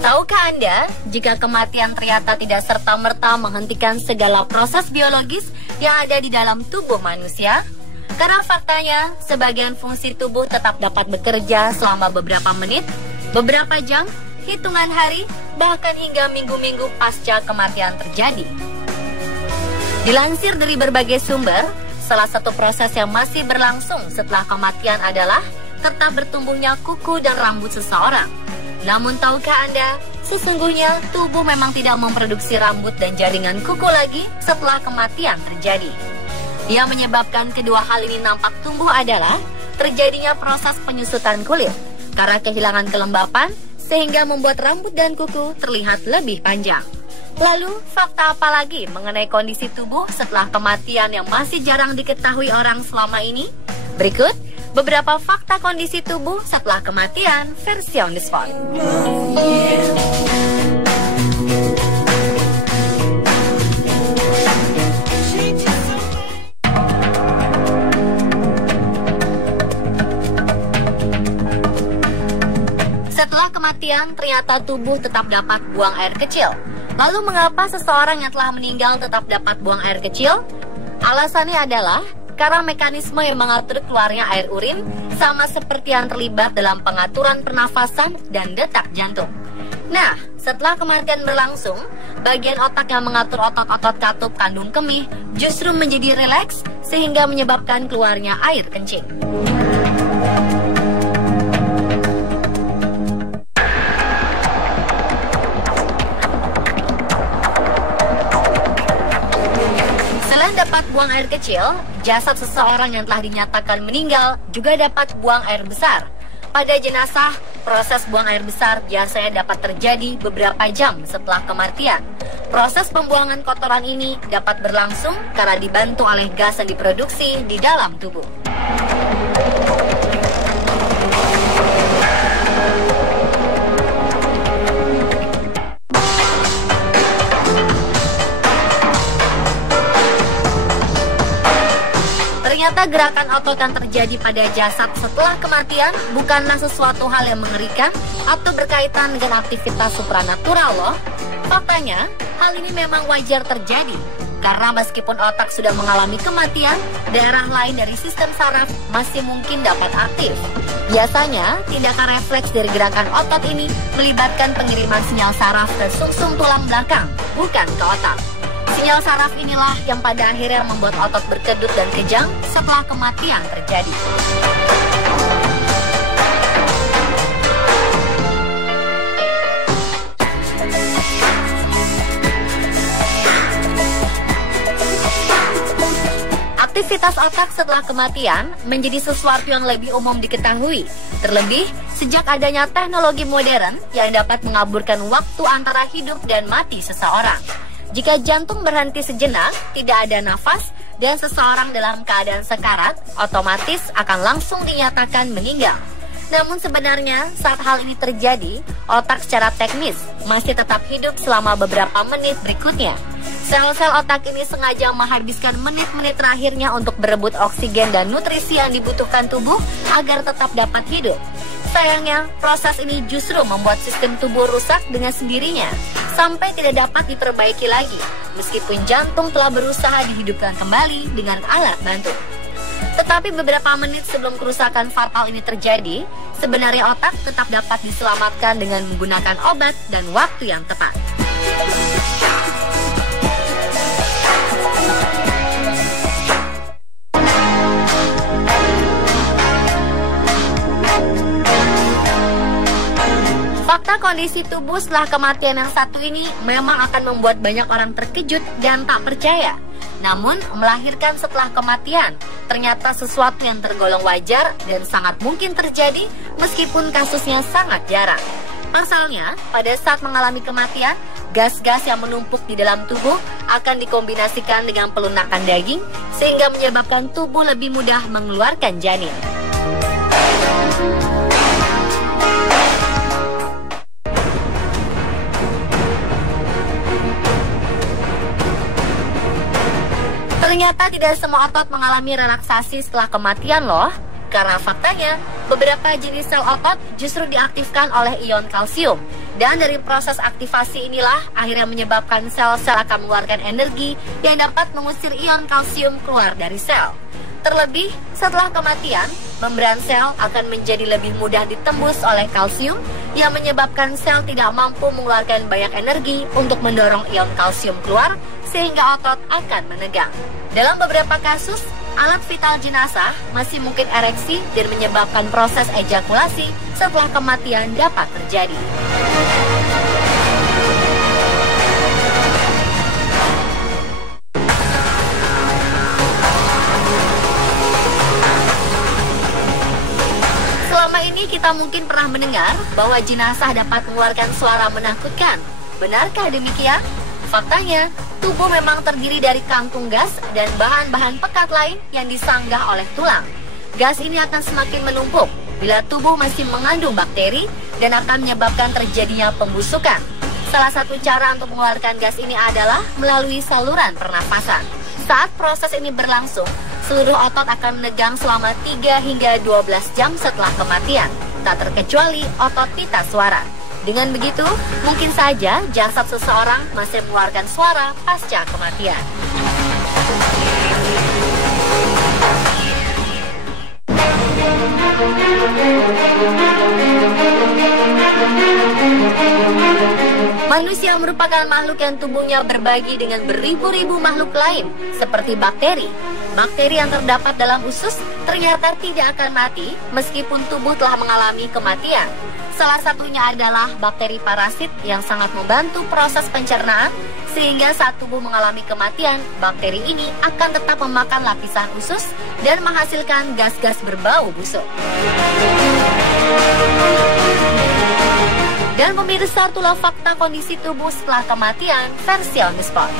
Tahukah Anda, jika kematian ternyata tidak serta-merta menghentikan segala proses biologis yang ada di dalam tubuh manusia? Karena faktanya, sebagian fungsi tubuh tetap dapat bekerja selama beberapa menit, beberapa jam, hitungan hari, bahkan hingga minggu-minggu pasca kematian terjadi. Dilansir dari berbagai sumber, salah satu proses yang masih berlangsung setelah kematian adalah tetap bertumbuhnya kuku dan rambut seseorang. Namun tahukah Anda, sesungguhnya tubuh memang tidak memproduksi rambut dan jaringan kuku lagi setelah kematian terjadi. Yang menyebabkan kedua hal ini nampak tumbuh adalah terjadinya proses penyusutan kulit karena kehilangan kelembapan sehingga membuat rambut dan kuku terlihat lebih panjang. Lalu, fakta apa lagi mengenai kondisi tubuh setelah kematian yang masih jarang diketahui orang selama ini? Berikut beberapa fakta kondisi tubuh setelah kematian versi on the spot. Setelah kematian, ternyata tubuh tetap dapat buang air kecil. Lalu mengapa seseorang yang telah meninggal tetap dapat buang air kecil? Alasannya adalah karena mekanisme yang mengatur keluarnya air urin sama seperti yang terlibat dalam pengaturan pernafasan dan detak jantung. Nah, setelah kematian berlangsung, bagian otak yang mengatur otot-otot katup kandung kemih justru menjadi rileks sehingga menyebabkan keluarnya air kencing. Dapat buang air kecil, jasad seseorang yang telah dinyatakan meninggal juga dapat buang air besar. Pada jenazah, proses buang air besar biasanya dapat terjadi beberapa jam setelah kematian. Proses pembuangan kotoran ini dapat berlangsung karena dibantu oleh gas yang diproduksi di dalam tubuh. Ternyata gerakan otot yang terjadi pada jasad setelah kematian bukanlah sesuatu hal yang mengerikan atau berkaitan dengan aktivitas supranatural loh. Faktanya, hal ini memang wajar terjadi karena meskipun otak sudah mengalami kematian, daerah lain dari sistem saraf masih mungkin dapat aktif. Biasanya, tindakan refleks dari gerakan otot ini melibatkan pengiriman sinyal saraf ke sumsum tulang belakang, bukan ke otak. Sinyal saraf inilah yang pada akhirnya membuat otot berkedut dan kejang setelah kematian terjadi. Aktivitas otak setelah kematian menjadi sesuatu yang lebih umum diketahui. Terlebih, sejak adanya teknologi modern yang dapat mengaburkan waktu antara hidup dan mati seseorang. Jika jantung berhenti sejenak, tidak ada nafas, dan seseorang dalam keadaan sekarat, otomatis akan langsung dinyatakan meninggal. Namun sebenarnya, saat hal ini terjadi, otak secara teknis masih tetap hidup selama beberapa menit berikutnya. Sel-sel otak ini sengaja menghabiskan menit-menit terakhirnya untuk berebut oksigen dan nutrisi yang dibutuhkan tubuh agar tetap dapat hidup. Sayangnya, proses ini justru membuat sistem tubuh rusak dengan sendirinya, sampai tidak dapat diperbaiki lagi, meskipun jantung telah berusaha dihidupkan kembali dengan alat bantu. Tetapi beberapa menit sebelum kerusakan fatal ini terjadi, sebenarnya otak tetap dapat diselamatkan dengan menggunakan obat dan waktu yang tepat. Fakta kondisi tubuh setelah kematian yang satu ini memang akan membuat banyak orang terkejut dan tak percaya. Namun, melahirkan setelah kematian ternyata sesuatu yang tergolong wajar dan sangat mungkin terjadi meskipun kasusnya sangat jarang. Pasalnya, pada saat mengalami kematian, gas-gas yang menumpuk di dalam tubuh akan dikombinasikan dengan pelunakan daging sehingga menyebabkan tubuh lebih mudah mengeluarkan janin. Ternyata tidak semua otot mengalami relaksasi setelah kematian loh. Karena faktanya, beberapa jenis sel otot justru diaktifkan oleh ion kalsium. Dan dari proses aktivasi inilah akhirnya menyebabkan sel-sel akan mengeluarkan energi yang dapat mengusir ion kalsium keluar dari sel. Terlebih, setelah kematian, membran sel akan menjadi lebih mudah ditembus oleh kalsium yang menyebabkan sel tidak mampu mengeluarkan banyak energi untuk mendorong ion kalsium keluar sehingga otot akan menegang. Dalam beberapa kasus, alat vital jenazah masih mungkin ereksi dan menyebabkan proses ejakulasi setelah kematian dapat terjadi. Selama ini kita mungkin pernah mendengar bahwa jenazah dapat mengeluarkan suara menakutkan. Benarkah demikian? Faktanya, tubuh memang terdiri dari kantung gas dan bahan-bahan pekat lain yang disanggah oleh tulang. Gas ini akan semakin menumpuk bila tubuh masih mengandung bakteri dan akan menyebabkan terjadinya pembusukan. Salah satu cara untuk mengeluarkan gas ini adalah melalui saluran pernafasan. Saat proses ini berlangsung, seluruh otot akan menegang selama 3 hingga 12 jam setelah kematian, tak terkecuali otot pita suara. Dengan begitu, mungkin saja jasad seseorang masih mengeluarkan suara pasca kematian. Manusia merupakan makhluk yang tubuhnya berbagi dengan beribu-ribu makhluk lain, seperti bakteri. Bakteri yang terdapat dalam usus ternyata tidak akan mati meskipun tubuh telah mengalami kematian. Salah satunya adalah bakteri parasit yang sangat membantu proses pencernaan, sehingga saat tubuh mengalami kematian, bakteri ini akan tetap memakan lapisan usus dan menghasilkan gas-gas berbau busuk. Dan pemirsa, itulah fakta kondisi tubuh setelah kematian versi Omnispot.